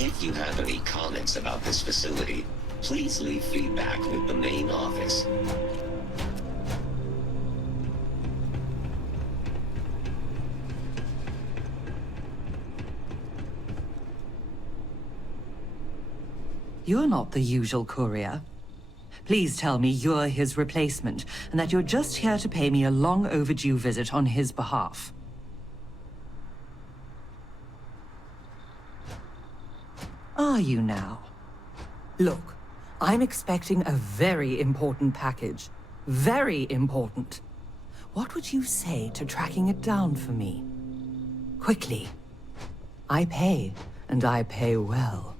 If you have any comments about this facility, please leave feedback with the main office. You're not the usual courier. Please tell me you're his replacement, and that you're just here to pay me a long overdue visit on his behalf. Are you now? Look, I'm expecting a very important package. Very important. What would you say to tracking it down for me? Quickly. I pay, and I pay well.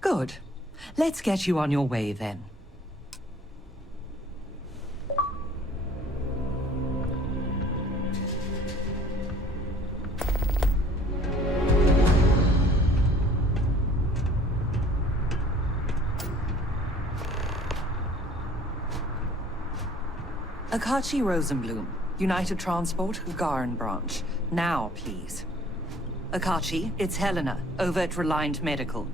Good. Let's get you on your way, then. Akachi Rosenblum, United Transport, Garen Branch. Now, please. Akachi, it's Helena, over at Reliant Medical.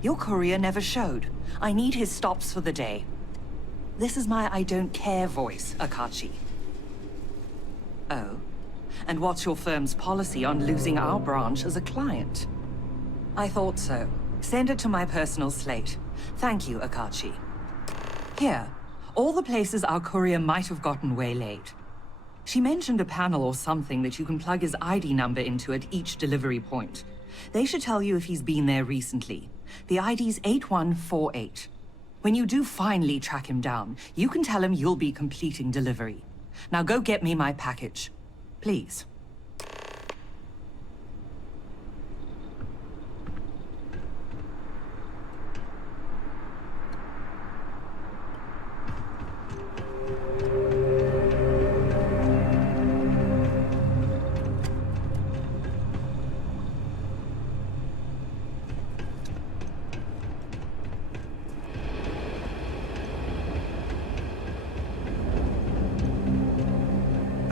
Your courier never showed. I need his stops for the day. This is my I don't care voice, Akachi. Oh? And what's your firm's policy on losing our branch as a client? I thought so. Send it to my personal slate. Thank you, Akachi. Here, all the places our courier might have gotten waylaid. She mentioned a panel or something that you can plug his ID number into at each delivery point. They should tell you if he's been there recently. The ID's 8148. When you do finally track him down, you can tell him you'll be completing delivery. Now go get me my package. Please.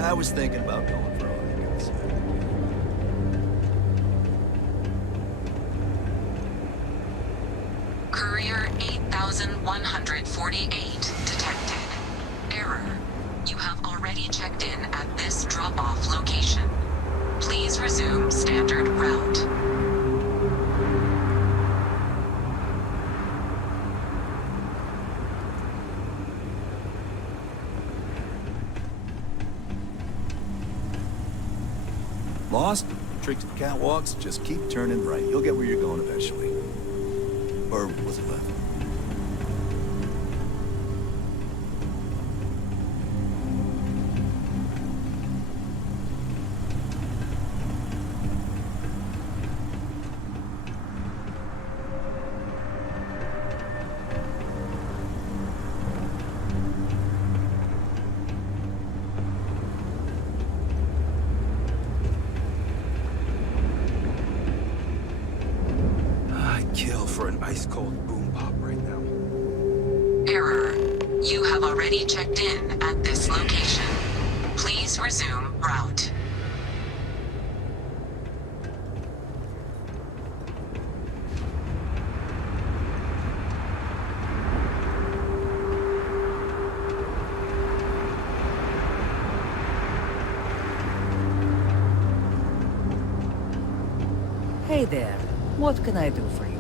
I was thinking about going for a hike outside. Courier 8148 detected. Error. You have already checked in at this drop-off location. Please resume standard route. Lost? Trick to the catwalks? Just keep turning right. You'll get where you're going eventually. Or was it left? I'd kill for an ice-cold boom pop right now. Error. You have already checked in at this location. Please resume route. Hey there. What can I do for you?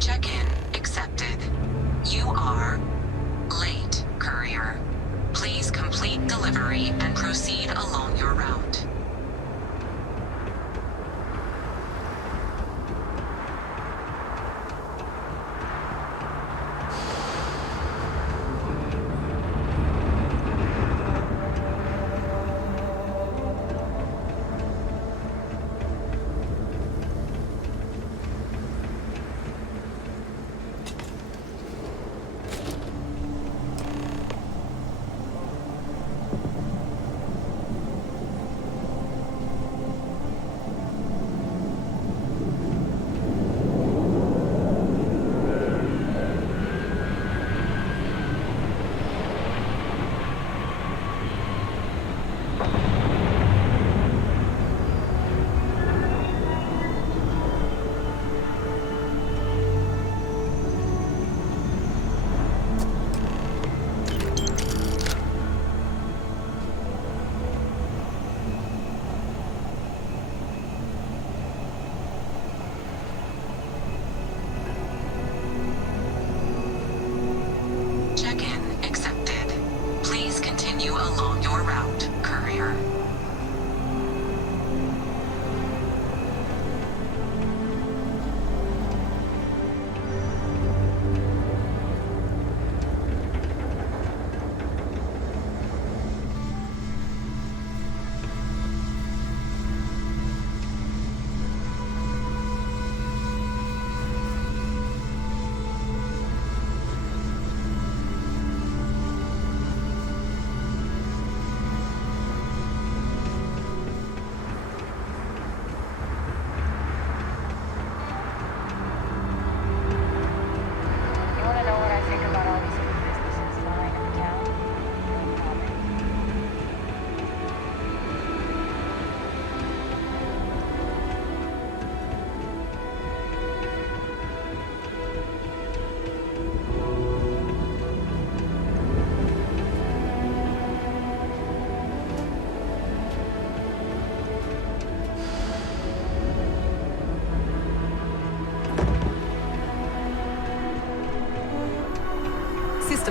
Check-in accepted. You are late, courier. Please complete delivery and proceed along your route.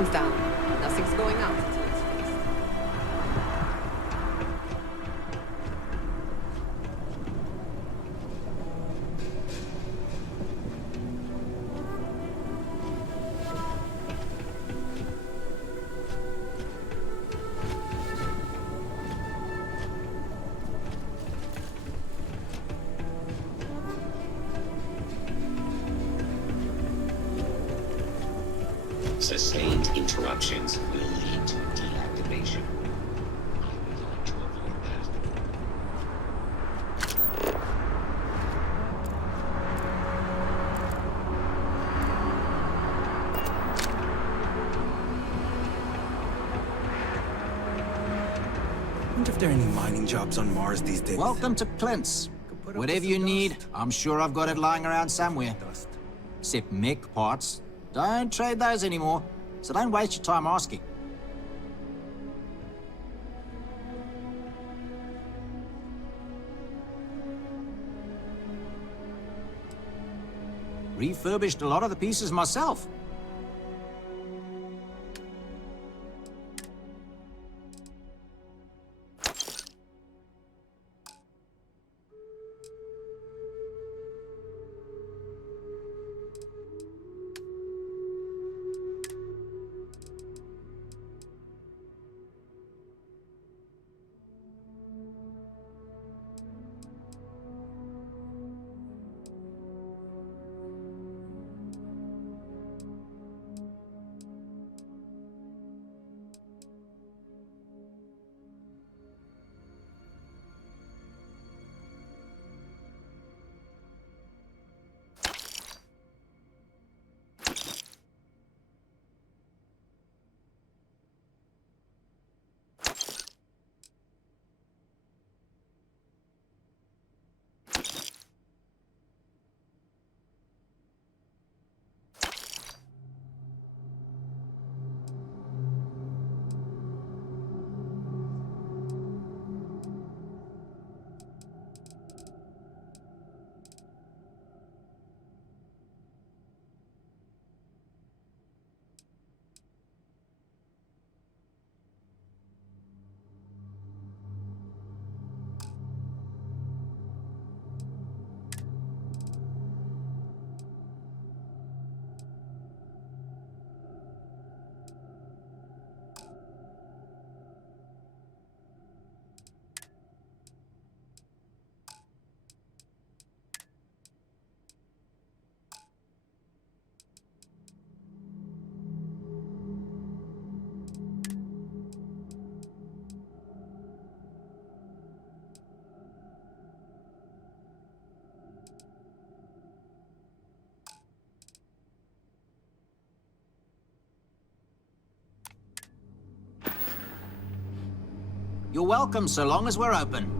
Systems down. Nothing's going out until it's fixed. Sustained interruptions will lead to deactivation. I would like to avoid that. I wonder if there are any mining jobs on Mars these days. Welcome to Clint's. Put up Whatever with you some need, dust. I'm sure I've got it lying around somewhere. Dust. Except mech parts. Don't trade those anymore, so don't waste your time asking. Refurbished a lot of the pieces myself. You're welcome so long as we're open.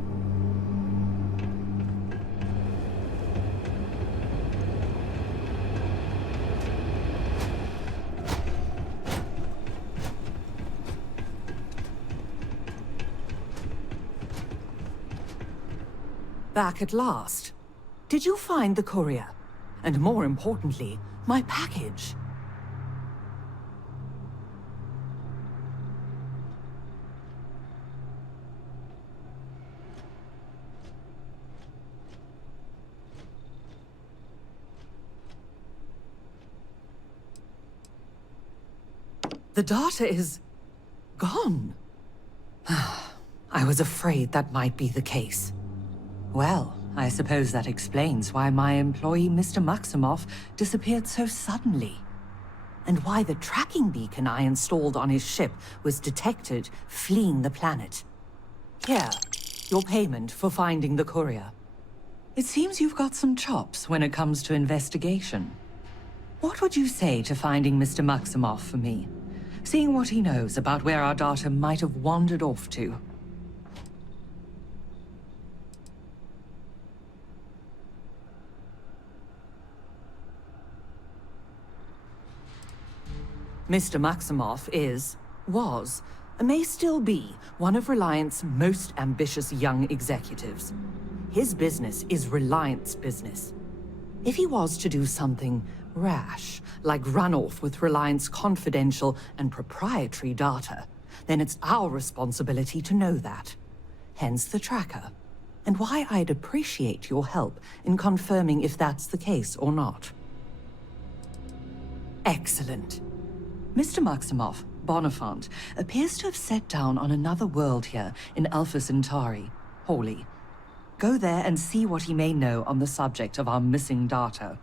Back at last. Did you find the courier? And more importantly, my package? The data is gone. I was afraid that might be the case. Well, I suppose that explains why my employee, Mr. Maximoff, disappeared so suddenly. And why the tracking beacon I installed on his ship was detected fleeing the planet. Here, your payment for finding the courier. It seems you've got some chops when it comes to investigation. What would you say to finding Mr. Maximoff for me? Seeing what he knows about where our data might have wandered off to. Mr. Maximoff was, may still be, one of Reliant's most ambitious young executives. His business is Reliant's business. If he was to do something rash, like runoff with Reliance confidential and proprietary data, then it's our responsibility to know that. Hence the tracker. And why I'd appreciate your help in confirming if that's the case or not. Excellent. Mr. Maximoff, Bonifant, appears to have set down on another world here in Alpha Centauri, Hawley. Go there and see what he may know on the subject of our missing data.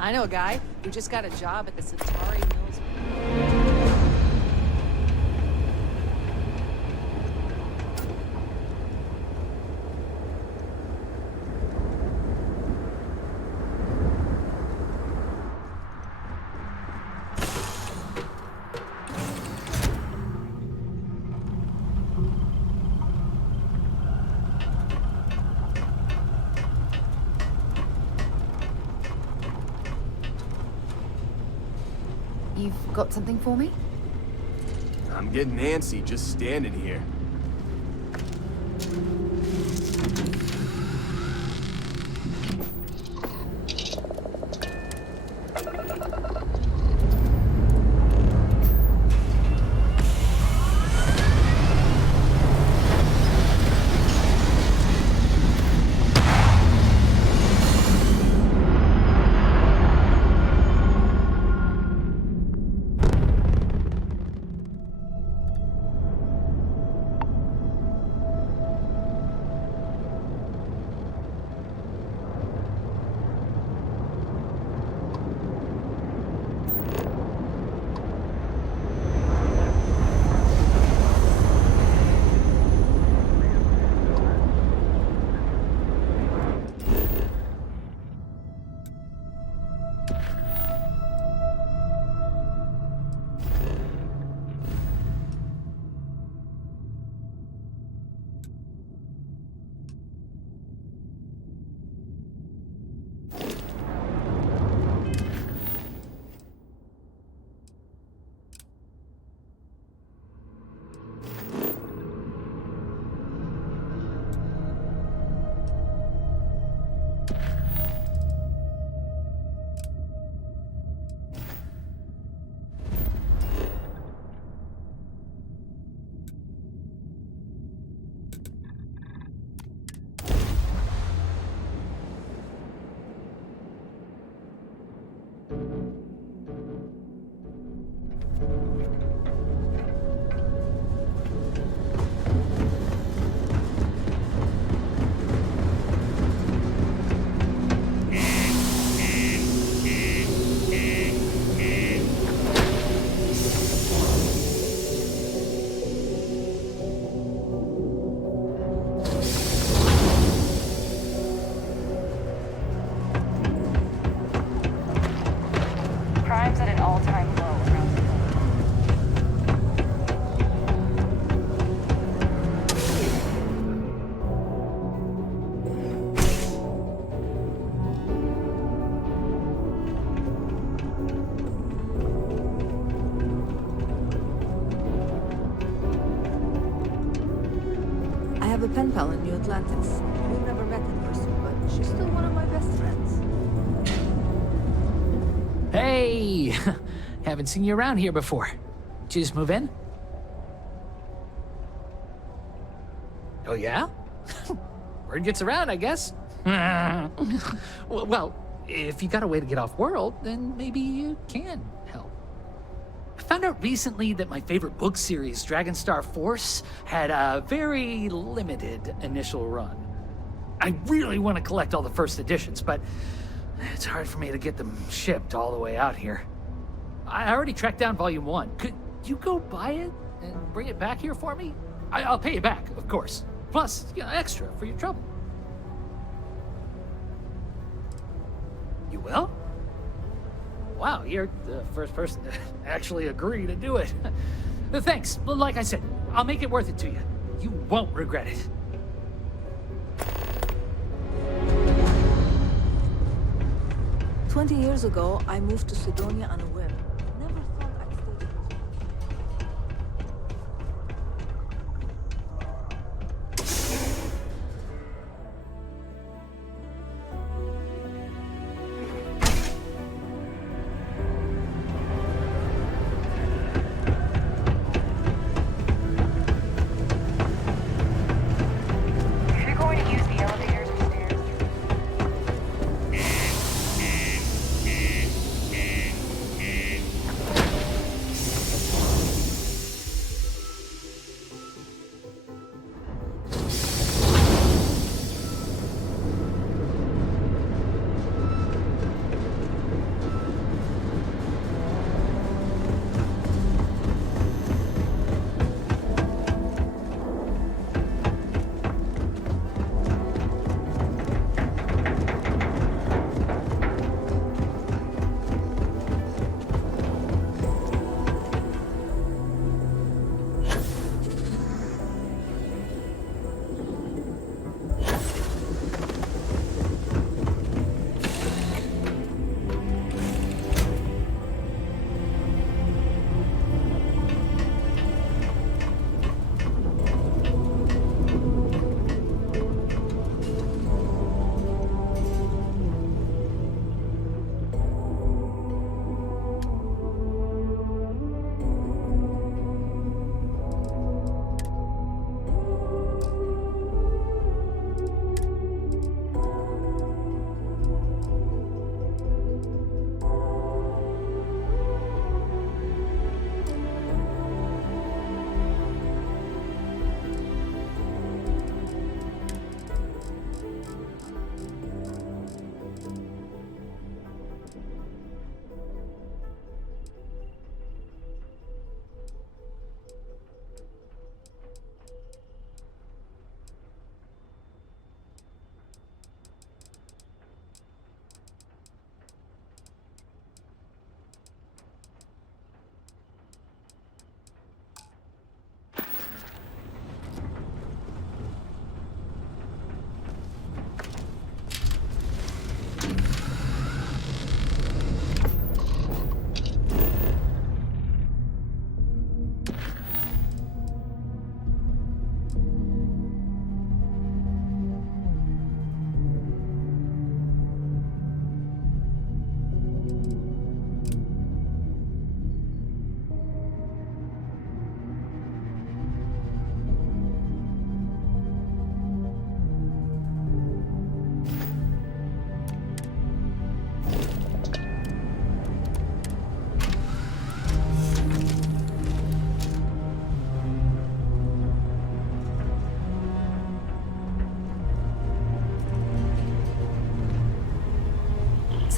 I know a guy who just got a job at the Centauri Mills. You've got something for me? I'm getting antsy just standing here. Crime's at an all-time low around the globe. I have a pen pal in New Atlantis. We've never met in person, but she's still one of my best friends. Hey! Haven't seen you around here before. Did you just move in? Oh, yeah? Word gets around, I guess. Well, if you got a way to get off world, then maybe you can help. I found out recently that my favorite book series, Dragonstar Force, had a very limited initial run. I really want to collect all the first editions, but it's hard for me to get them shipped all the way out here. I already tracked down Volume 1. Could you go buy it and bring it back here for me? I'll pay you back, of course. Plus, extra for your trouble. You will? Wow, you're the first person to actually agree to do it. Thanks. Like I said, I'll make it worth it to you. You won't regret it. 20 years ago, I moved to Sidonia on a whim. Never thought I'd stay here.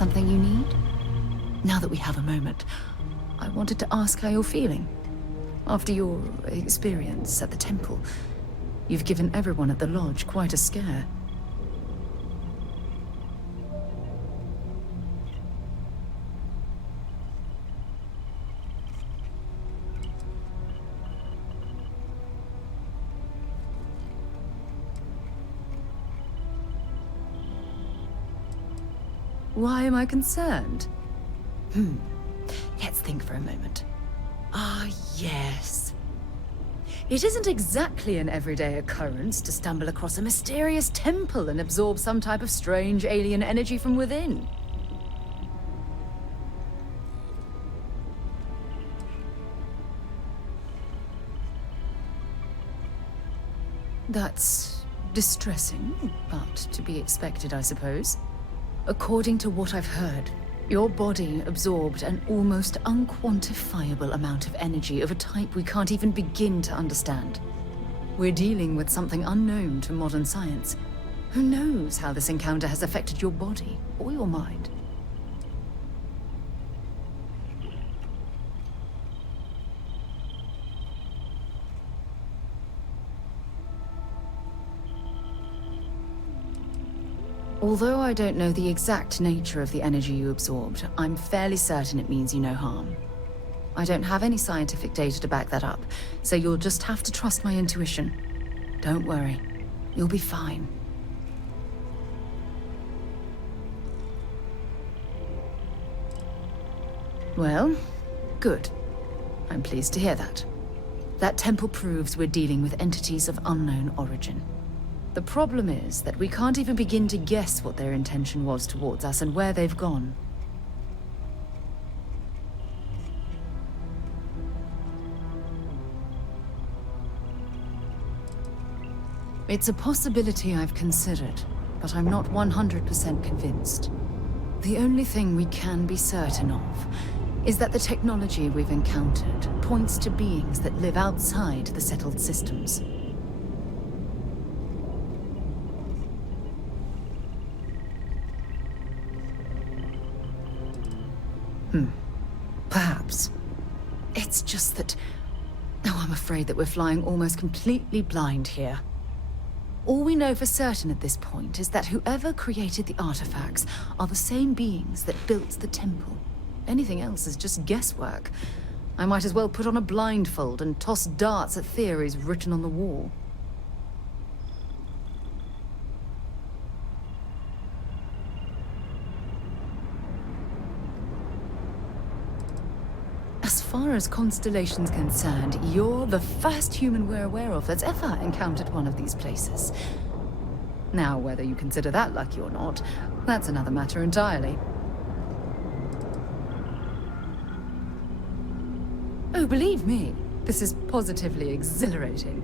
something you need? Now that we have a moment, I wanted to ask how you're feeling. After your experience at the temple, you've given everyone at the lodge quite a scare. Why am I concerned? Let's think for a moment. Ah, yes. It isn't exactly an everyday occurrence to stumble across a mysterious temple and absorb some type of strange alien energy from within. That's distressing, but to be expected, I suppose. According to what I've heard, your body absorbed an almost unquantifiable amount of energy of a type we can't even begin to understand. We're dealing with something unknown to modern science. Who knows how this encounter has affected your body or your mind? Although I don't know the exact nature of the energy you absorbed, I'm fairly certain it means you no harm. I don't have any scientific data to back that up, so you'll just have to trust my intuition. Don't worry, you'll be fine. Well, good. I'm pleased to hear that. That temple proves we're dealing with entities of unknown origin. The problem is that we can't even begin to guess what their intention was towards us and where they've gone. It's a possibility I've considered, but I'm not 100% convinced. The only thing we can be certain of is that the technology we've encountered points to beings that live outside the settled systems. Perhaps. It's just that... Oh, I'm afraid that we're flying almost completely blind here. All we know for certain at this point is that whoever created the artifacts are the same beings that built the temple. Anything else is just guesswork. I might as well put on a blindfold and toss darts at theories written on the wall. As far as Constellation's concerned, you're the first human we're aware of that's ever encountered one of these places. Now, whether you consider that lucky or not, that's another matter entirely. Oh, believe me, this is positively exhilarating.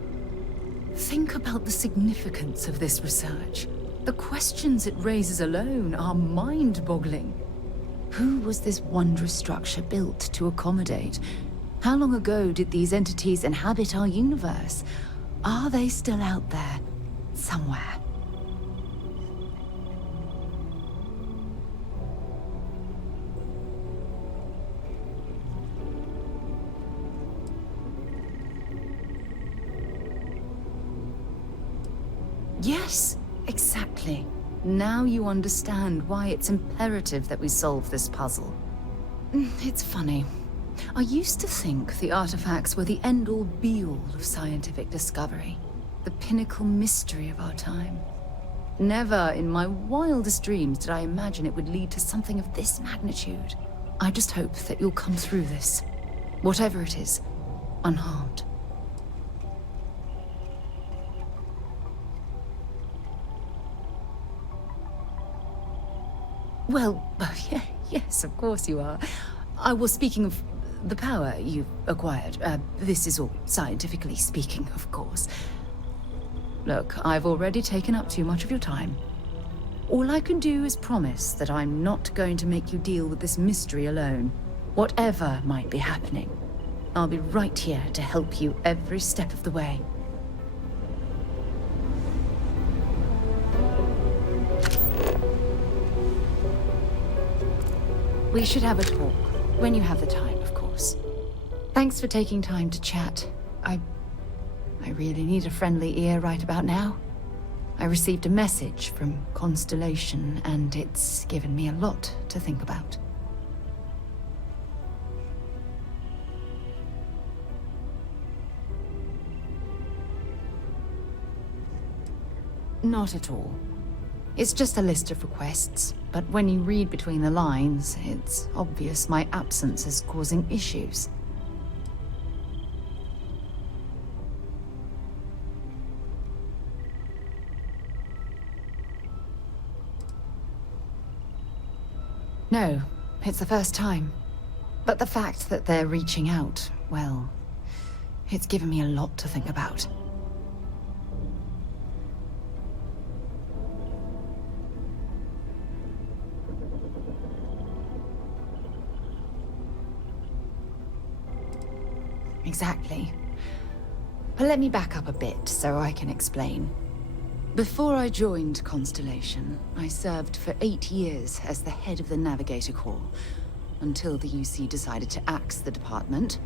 Think about the significance of this research. The questions it raises alone are mind-boggling. Who was this wondrous structure built to accommodate? How long ago did these entities inhabit our universe? Are they still out there, somewhere? Yes, exactly. Now you understand why it's imperative that we solve this puzzle. It's funny. I used to think the artifacts were the end-all be-all of scientific discovery, the pinnacle mystery of our time. Never in my wildest dreams did I imagine it would lead to something of this magnitude. I just hope that you'll come through this, whatever it is, unharmed. Well, yes, of course you are. I was speaking of the power you've acquired. This is all scientifically speaking, of course. Look, I've already taken up too much of your time. All I can do is promise that I'm not going to make you deal with this mystery alone. Whatever might be happening, I'll be right here to help you every step of the way. We should have a talk. When you have the time, of course. Thanks for taking time to chat. I really need a friendly ear right about now. I received a message from Constellation, and it's given me a lot to think about. Not at all. It's just a list of requests, but when you read between the lines, it's obvious my absence is causing issues. No, it's the first time. But the fact that they're reaching out, well, it's given me a lot to think about. Exactly. But let me back up a bit so I can explain. Before I joined Constellation, I served for 8 years as the head of the Navigator Corps, until the UC decided to axe the department.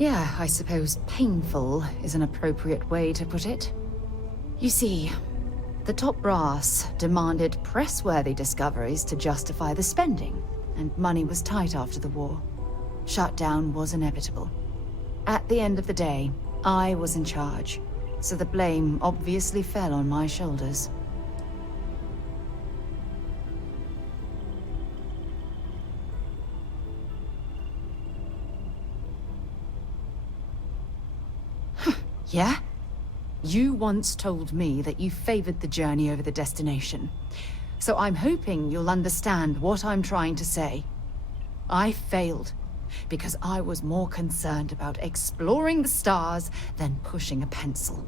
Yeah, I suppose painful is an appropriate way to put it. You see, the top brass demanded press-worthy discoveries to justify the spending, and money was tight after the war. Shutdown was inevitable. At the end of the day, I was in charge, so the blame obviously fell on my shoulders. Yeah? You once told me that you favored the journey over the destination. So I'm hoping you'll understand what I'm trying to say. I failed because I was more concerned about exploring the stars than pushing a pencil.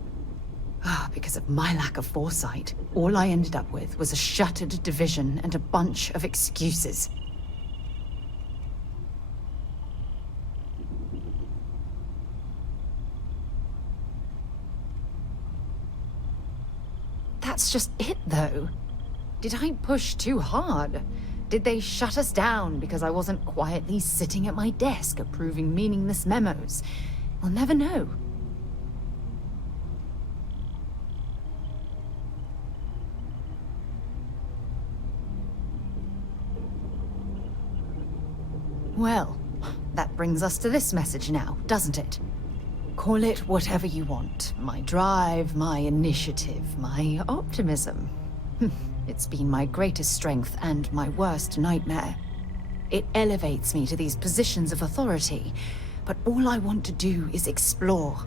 Because of my lack of foresight, all I ended up with was a shuttered division and a bunch of excuses. That's just it, though. Did I push too hard? Did they shut us down because I wasn't quietly sitting at my desk approving meaningless memos? We'll never know. Well, that brings us to this message now, doesn't it? Call it whatever you want. My drive, my initiative, my optimism. It's been my greatest strength and my worst nightmare. It elevates me to these positions of authority, but all I want to do is explore,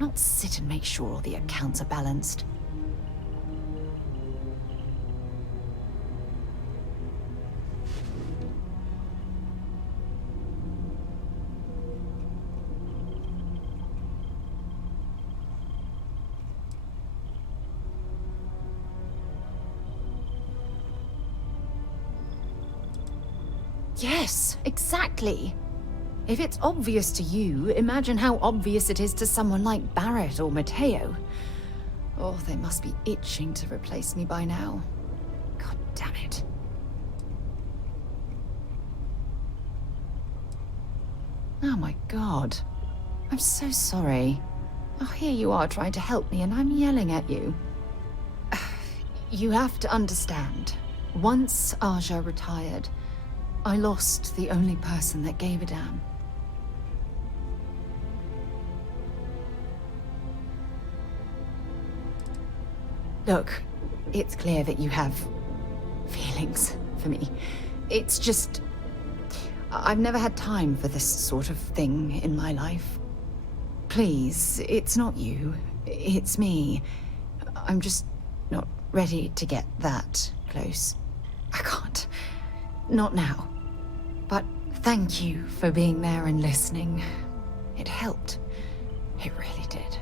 not sit and make sure all the accounts are balanced. Yes, exactly. If it's obvious to you, imagine how obvious it is to someone like Barrett or Mateo. Oh, they must be itching to replace me by now. God damn it. Oh my god. I'm so sorry. Oh, here you are trying to help me and I'm yelling at you. You have to understand. Once Aja retired, I lost the only person that gave a damn. Look, it's clear that you have feelings for me. It's just... I've never had time for this sort of thing in my life. Please, it's not you. It's me. I'm just not ready to get that close. I can't. Not now. But thank you for being there and listening. It helped. It really did.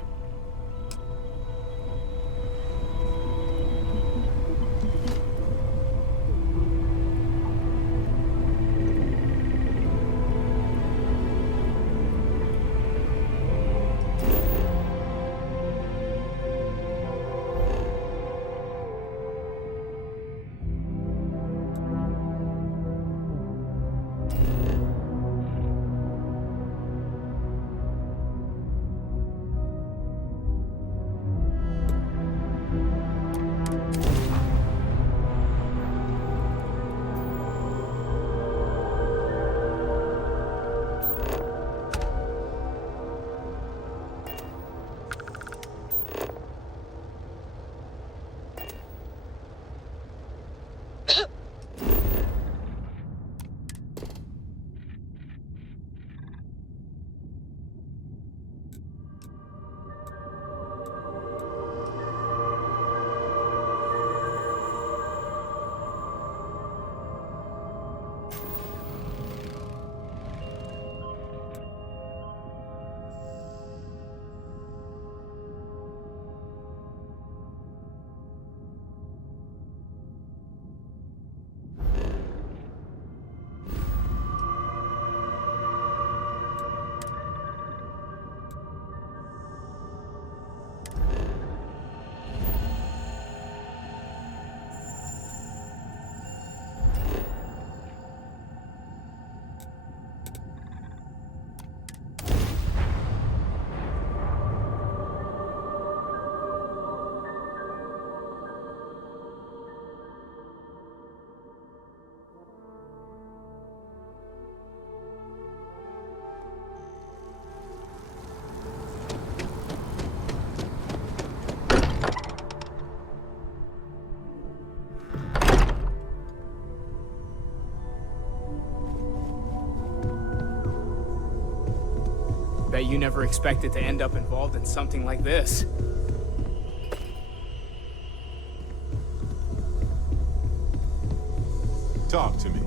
bet you never expected to end up involved in something like this. Talk to me.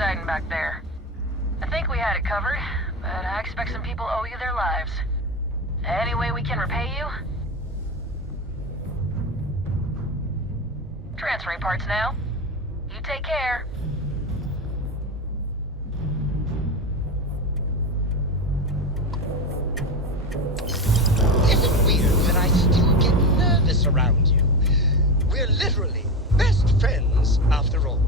exciting back there. I think we had it covered, but I expect some people owe you their lives. Any way we can repay you? Transferring parts now. You take care. Is it weird that I still get nervous around you? We're literally best friends after all.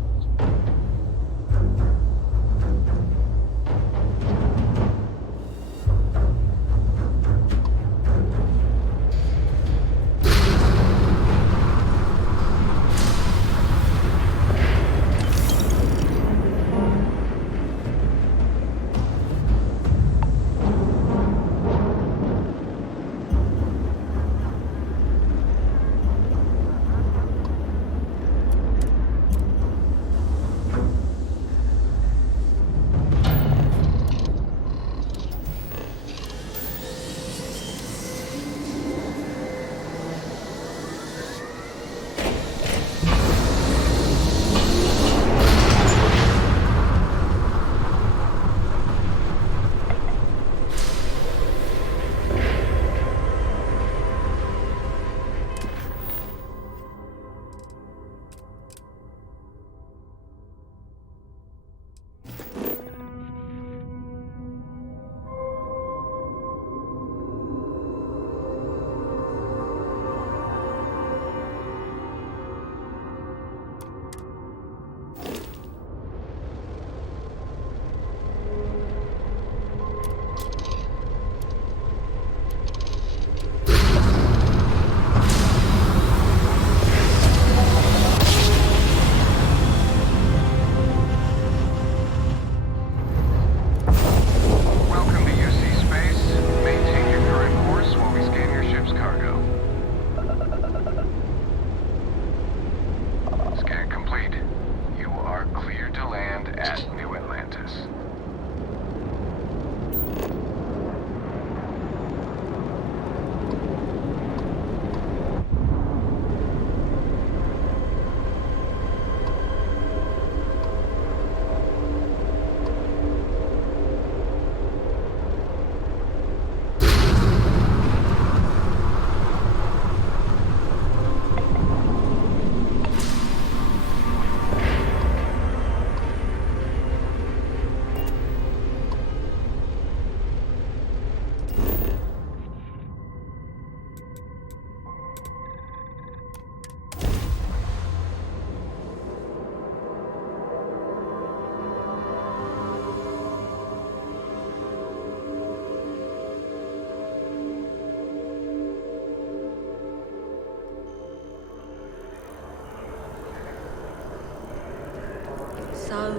So,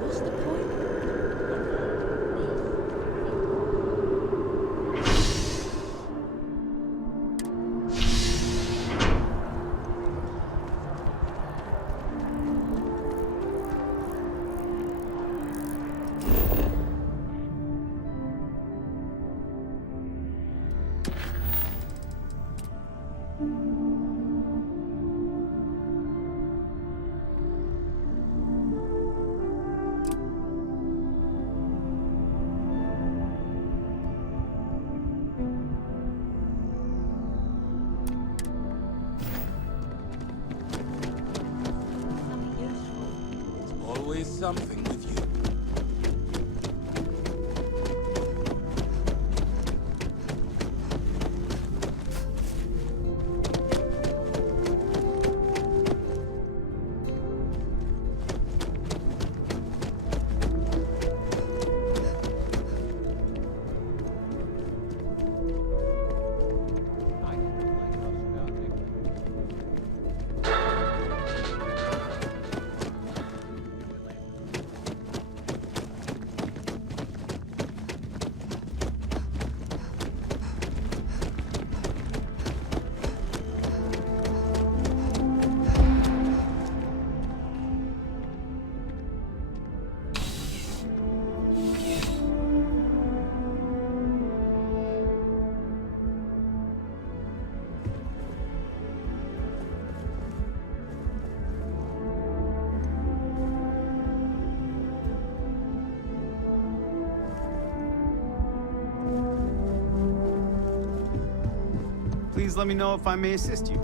what's the point? Always something with you. Please let me know if I may assist you.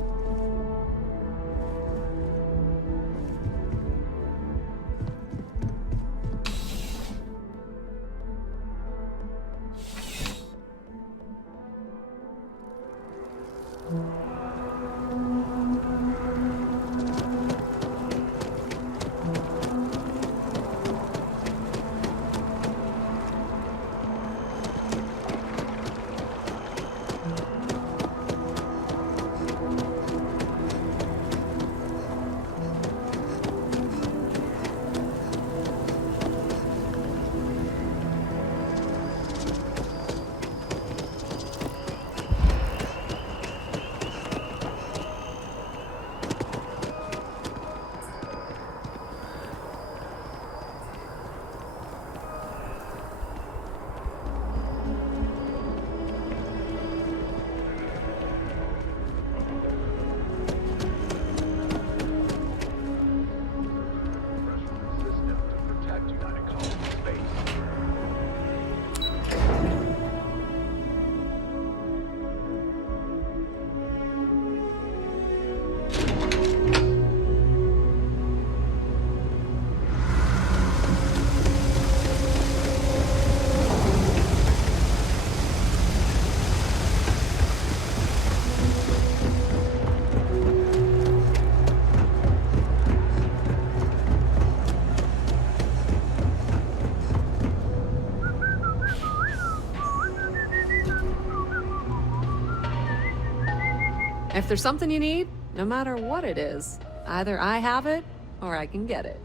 If there's something you need, no matter what it is, either I have it or I can get it.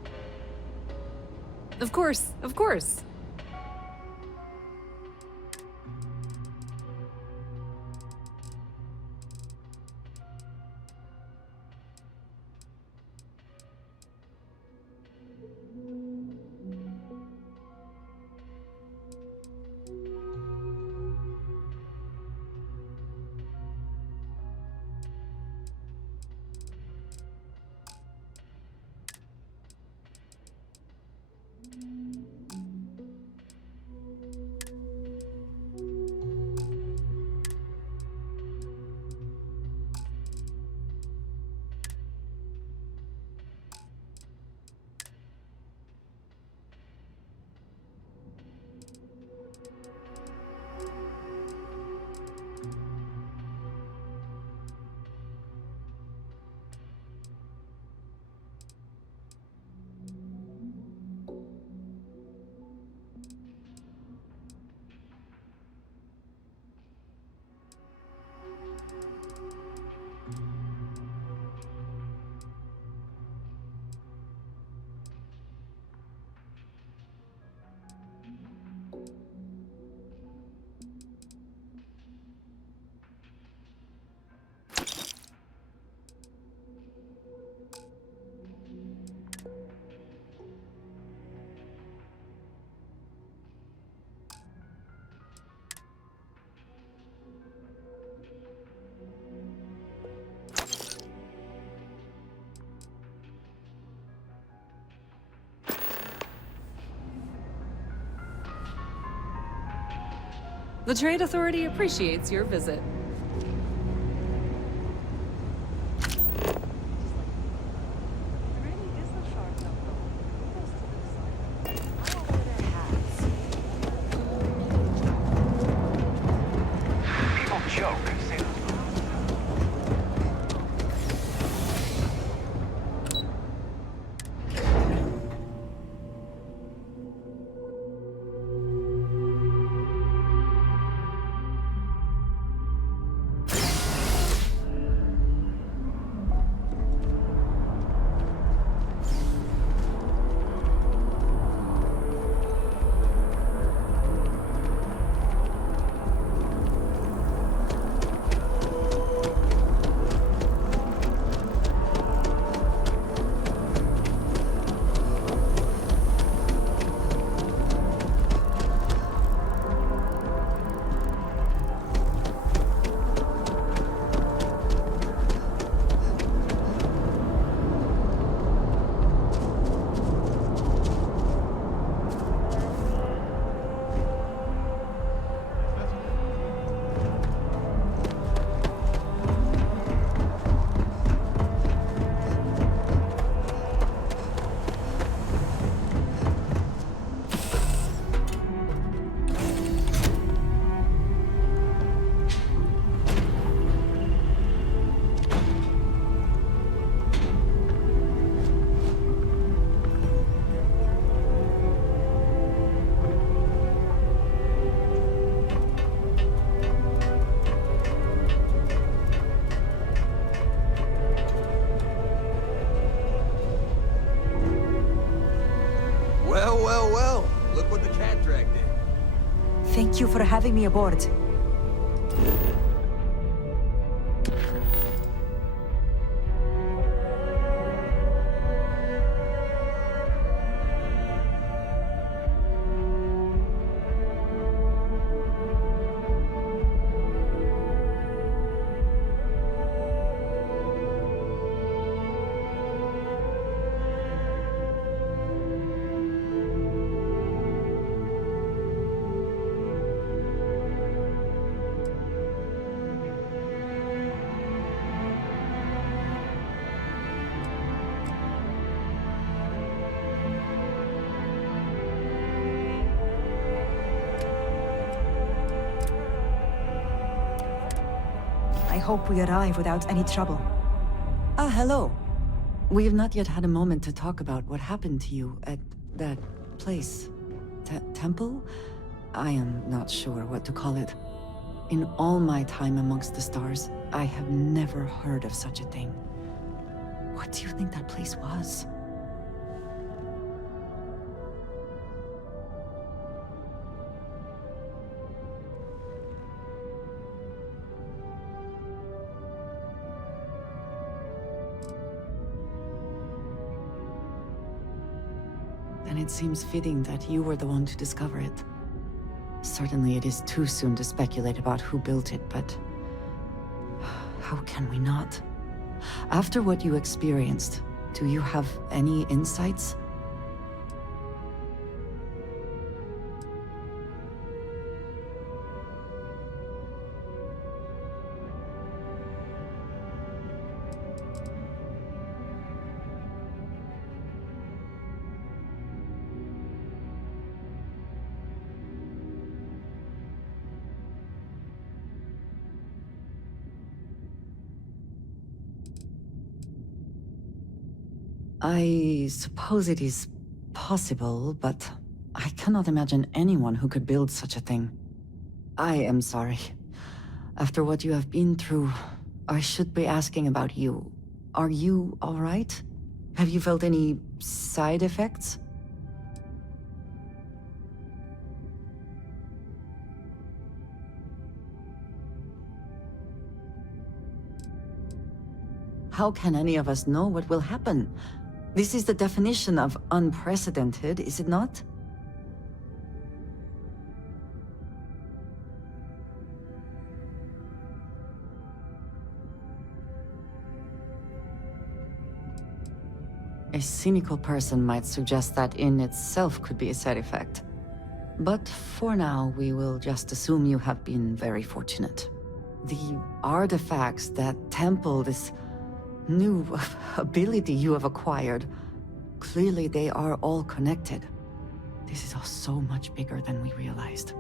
Of course, of course. The Trade Authority appreciates your visit. Well, well, well. Look what the cat dragged in. Thank you for having me aboard. I hope we arrive without any trouble. Ah, hello. We have not yet had a moment to talk about what happened to you at that place. Temple? I am not sure what to call it. In all my time amongst the stars, I have never heard of such a thing. What do you think that place was? Then it seems fitting that you were the one to discover it. Certainly it is too soon to speculate about who built it, but how can we not? After what you experienced, do you have any insights? I suppose it is possible, but I cannot imagine anyone who could build such a thing. I am sorry. After what you have been through, I should be asking about you. Are you all right? Have you felt any side effects? How can any of us know what will happen? This is the definition of unprecedented, is it not? A cynical person might suggest that in itself could be a side effect. But for now, we will just assume you have been very fortunate. The artifacts that temple this new ability you have acquired, clearly they are all connected. This is all so much bigger than we realized.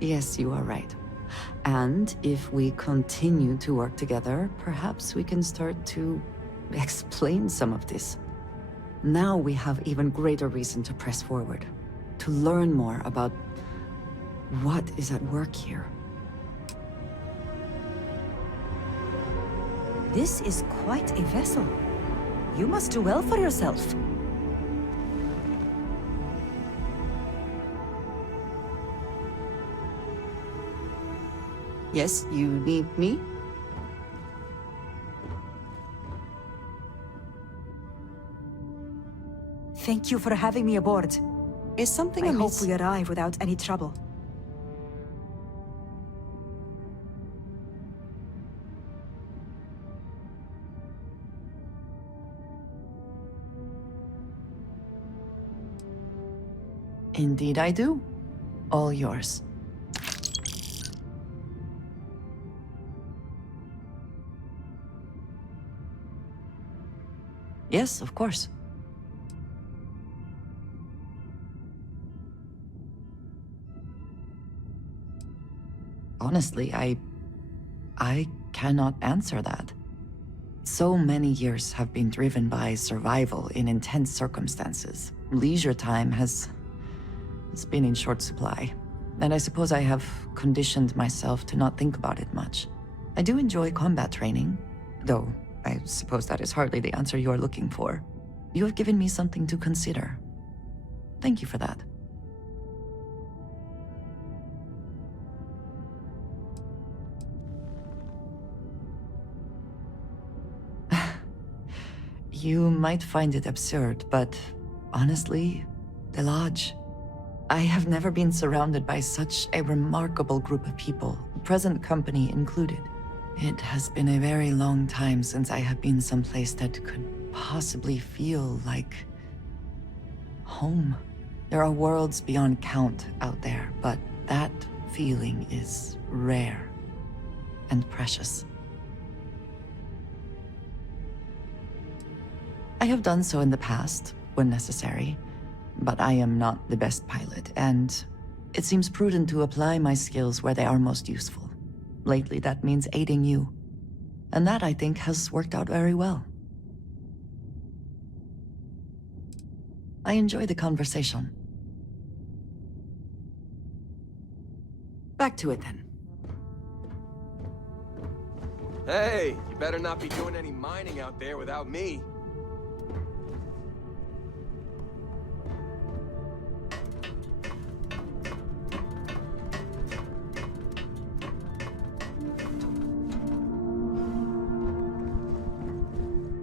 Yes, you are right. And if we continue to work together, perhaps we can start to explain some of this. Now we have even greater reason to press forward, to learn more about what is at work here. This is quite a vessel. You must do well for yourself. Yes, you need me? Thank you for having me aboard. Is something I amiss? hope we arrive without any trouble. Indeed I do. All yours. Yes, of course. Honestly, I cannot answer that. So many years have been driven by survival in intense circumstances. Leisure time has been in short supply. and I suppose I have conditioned myself to not think about it much. I do enjoy combat training, though I suppose that is hardly the answer you are looking for. You have given me something to consider. Thank you for that. You might find it absurd, but honestly, the Lodge. I have never been surrounded by such a remarkable group of people, present company included. It has been a very long time since I have been someplace that could possibly feel like home. There are worlds beyond count out there, but that feeling is rare and precious. I have done so in the past, when necessary, but I am not the best pilot, and it seems prudent to apply my skills where they are most useful. Lately, that means aiding you, and that, I think, has worked out very well. I enjoy the conversation. Back to it, then. Hey, you better not be doing any mining out there without me.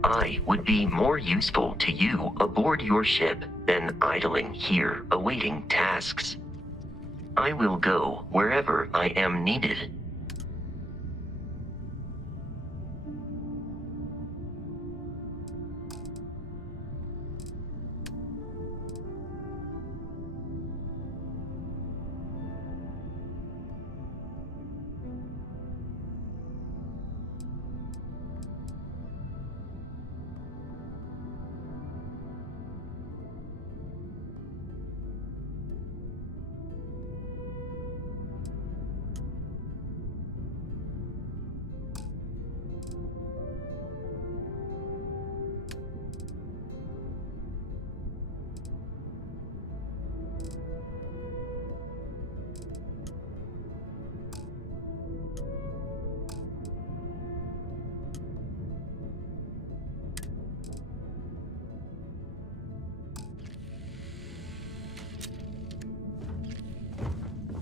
I would be more useful to you aboard your ship than idling here awaiting tasks. I will go wherever I am needed.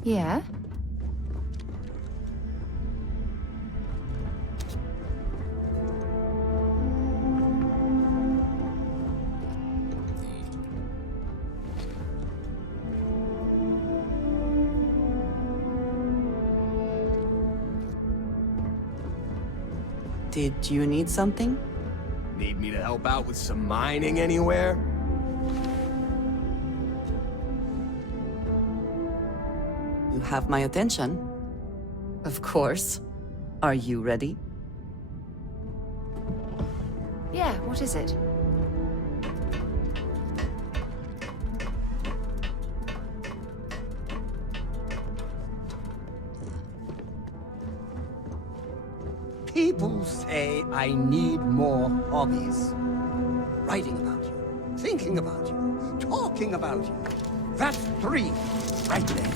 Yeah? Did you need something? Need me to help out with some mining anywhere? You have my attention. Of course. Are you ready? Yeah, what is it? People say I need more hobbies. Writing about you, thinking about you, talking about you. That's 3, right there.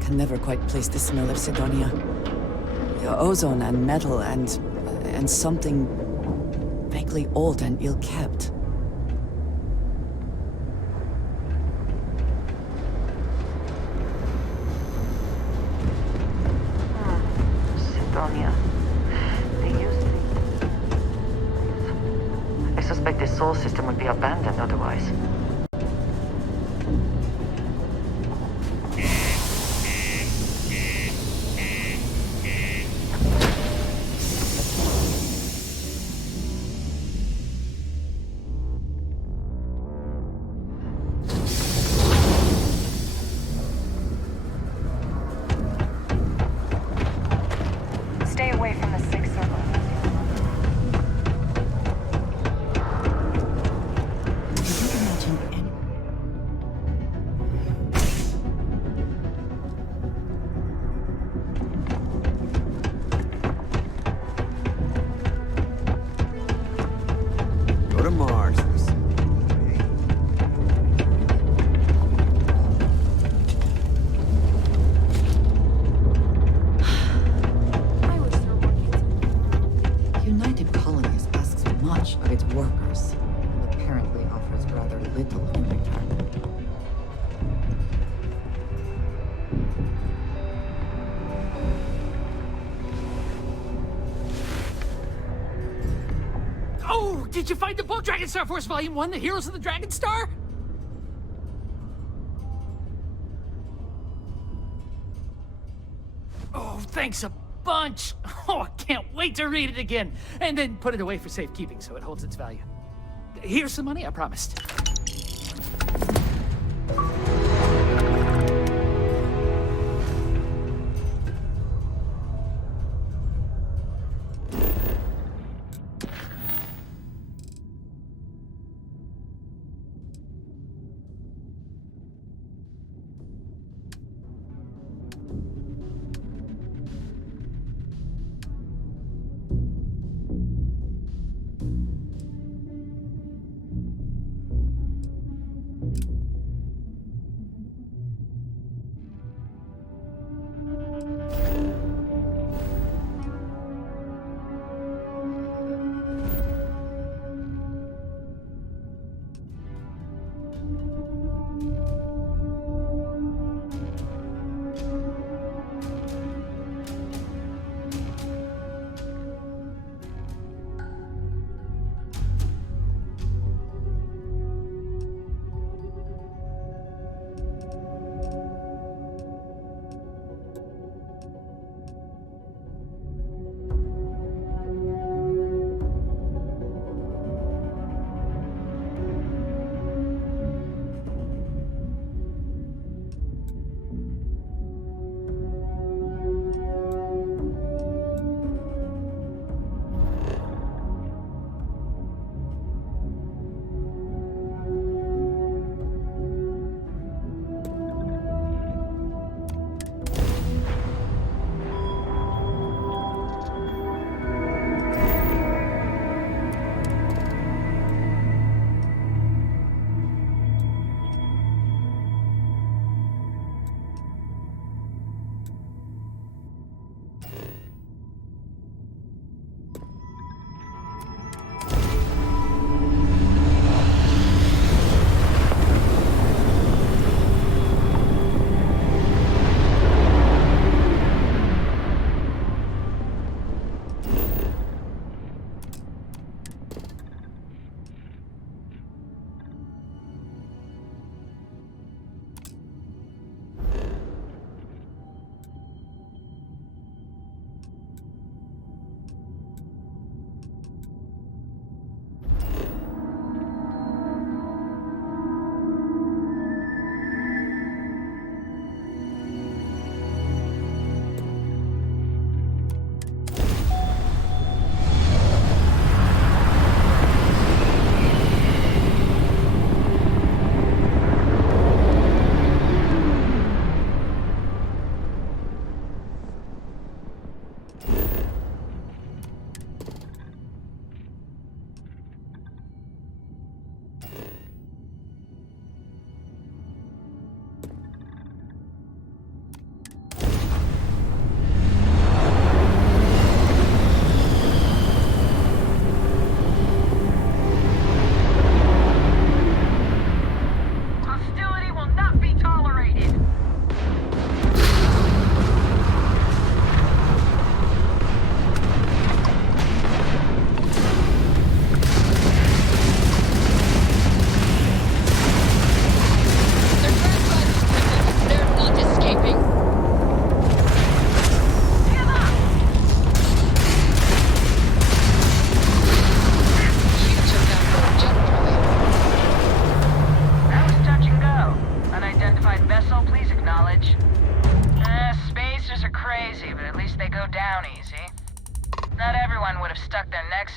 Can never quite place the smell of Sidonia. Your ozone and metal and something vaguely old and ill-kept. Sidonia. They used to be. I suspect the soul system would be abandoned otherwise. to Mars. United Colonies asks much of its workers, and apparently offers rather little in return. Oh, did you find the book, Dragon Star Force Volume 1, The Heroes of the Dragon Star? Oh, thanks a bunch. Oh, I can't wait to read it again. And then put it away for safekeeping so it holds its value. Here's some money I promised.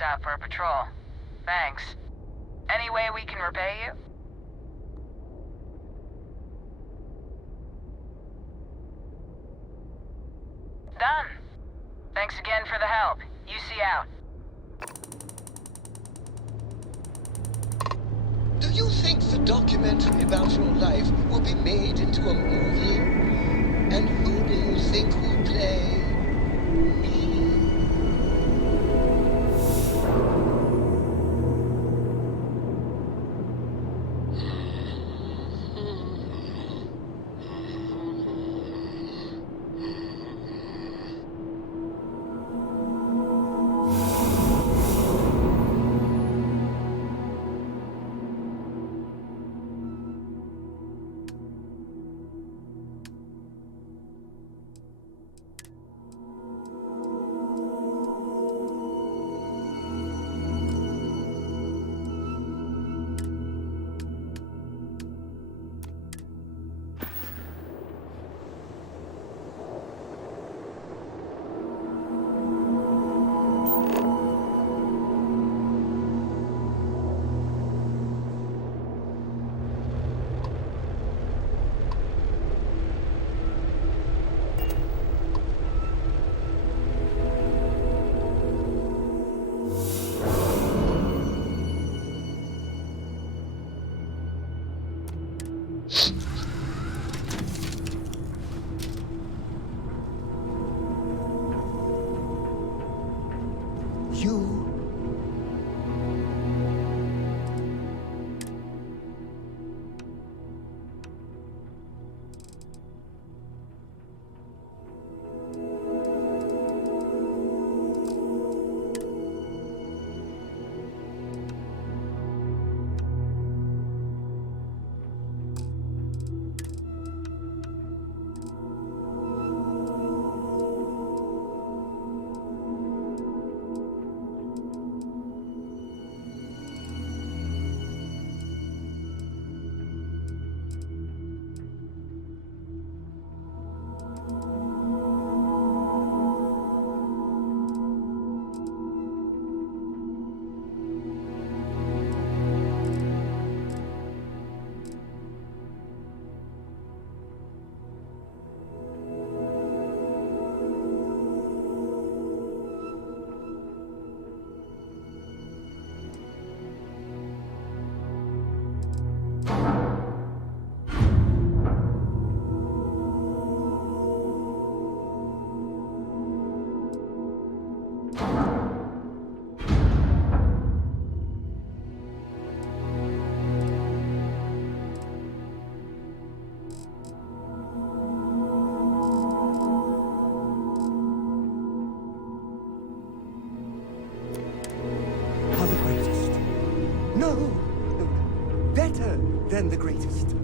out for a patrol. Thanks. Any way we can repay you? Done. Thanks again for the help. UC out. documentary about your life will be made into a movie? And who do you think will play me? Than the greatest.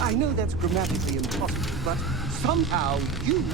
I know that's grammatically impossible, but somehow you...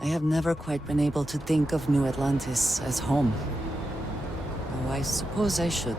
I have never quite been able to think of New Atlantis as home. Though I suppose I should.